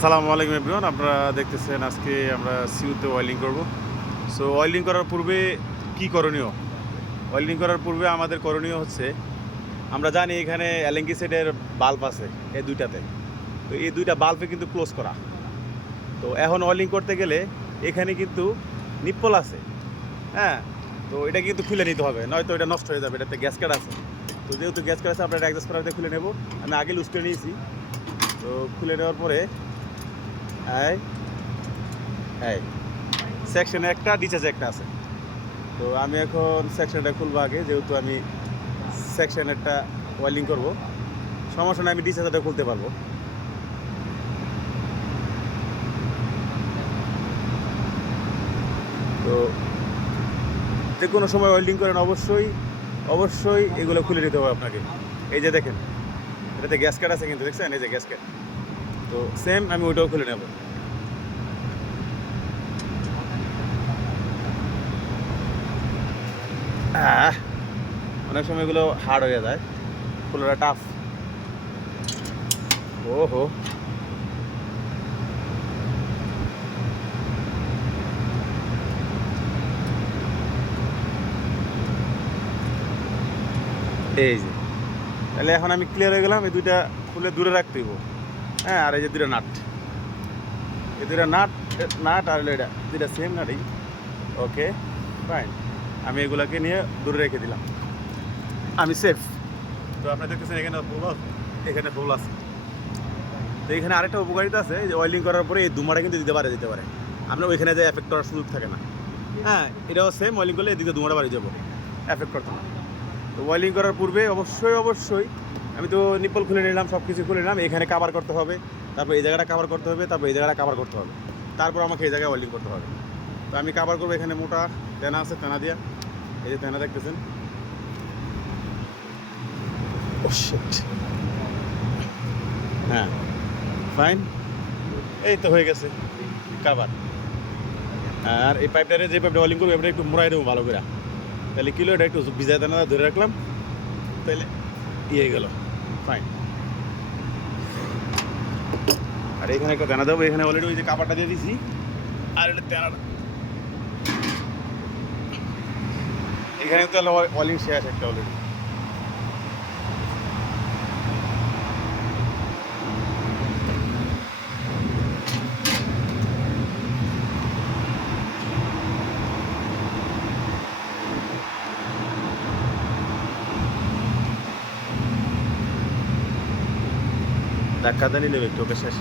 আসসালামু আলাইকুম এভরিওয়ান, আপনারা দেখতেছেন আজকে আমরা সিউতে ওয়েল্ডিং করব। সো ওয়েল্ডিং করার পূর্বে কি করণীয়? ওয়েল্ডিং করার পূর্বে আমাদের করণীয় হচ্ছে, আমরা জানি এখানে এলএনজি সেটের বাল্ব আছে এই দুইটাতে। তো এই দুইটা বাল্বে কিন্তু ক্লোজ করা। তো এখন ওয়েল্ডিং করতে গেলে এখানে কিন্তু নিপ্পল আছে, হ্যাঁ। তো এটা কিন্তু খুলে নিতে হবে, নয়তো এটা নষ্ট হয়ে যাবে। এটাতে গ্যাস কাট আছে। তো যেহেতু গ্যাস কাট আছে, আমরা এটা অ্যাডজাস্ট করাতে খুলে নেব। আমি আগে লুজ করে নিয়েছি। তো খুলে নেওয়ার পরে এই এই সেকশনে একটা, ডিসচার্জে একটা আছে। তো আমি এখন সেকশনটা খুলবো আগে, যেহেতু আমি সেকশনেরটা ওয়েল্ডিং করব। সমস্যা নেই, আমি ডিসচার্জটা খুলতে পারবো। তো যে কোনো সময় ওয়েল্ডিং করেন অবশ্যই অবশ্যই এগুলো খুলে নিতে হবে আপনাকে। এই যে দেখেন, এটাতে গ্যাস কাট আছে কিন্তু, দেখছেন? এই যে গ্যাস কাট। তো সেম আমি ওইটাও খুলে নেব। অনেক সময় এগুলো হার্ড হয়ে যায়, খোলাটা টাফ। ওহো, এই যে, তাহলে এখন আমি ক্লিয়ার হয়ে গেলাম। এই দুইটা খুলে দূরে রাখতে হইব, হ্যাঁ। আর এই যে দুইটা নাট, এই দুইটা নাট নাট আর এটা দুইটা সেম নাটই। ওকে, ফাইন। আমি এগুলাকে নিয়ে দূরে রেখে দিলাম, আমি সেফ। তো আপনারা দেখতেছেন এখানে এখানে হোল আছে। তো এখানে আরেকটা উপকারিতা আছে, যে অয়েলিং করার পরে এই দুমাটা কিন্তু দিতে পারে। আপনার ওইখানে যে এফেক্ট করার সুযোগ থাকে না, হ্যাঁ। এটাও সেম, অয়েলিং করলে এদিকে দুমাটা বাড়ি যাবো, এফেক্ট করতে না। তো ওয়েল্ডিং করার পূর্বে অবশ্যই আমি তো নিপল খুলে নিলাম, সব কিছু খুলে নিলাম। এখানে কাভার করতে হবে, তারপর এই জায়গাটা কাভার করতে হবে, তারপর এই জায়গাটা কাভার করতে হবে, তারপর আমাকে এই জায়গায় ওয়েল্ডিং করতে হবে। তো আমি কাভার করবো। এখানে মোটা তেনা আছে, তেনা দিয়া, এই যে তেনা দেখতেছেন। ও শিট, হ্যাঁ, ফাইন। এই তো হয়ে গেছে কাভার। আর এই পাইপটারে, যে পাইপটা ওয়েল্ডিং করবো, এটা একটু মোড়াই দেবো ভালো করে। তাহলে কিলো এটা একটু ভিজায় তেনা ধরে রাখলাম, তাহলে ইয়ে গেল, ফাইন। আর এখানে একটা তেনা দেবো। এখানে অলরেডি ওই যে কাপড়টা দিয়ে দিয়েছি, আর এটা তেনাটা এখানে তো ওয়ালিং শেষ একটা অলরেডি। ধাক্কা দিয়ে নিলে একটু, ওকে শেষ।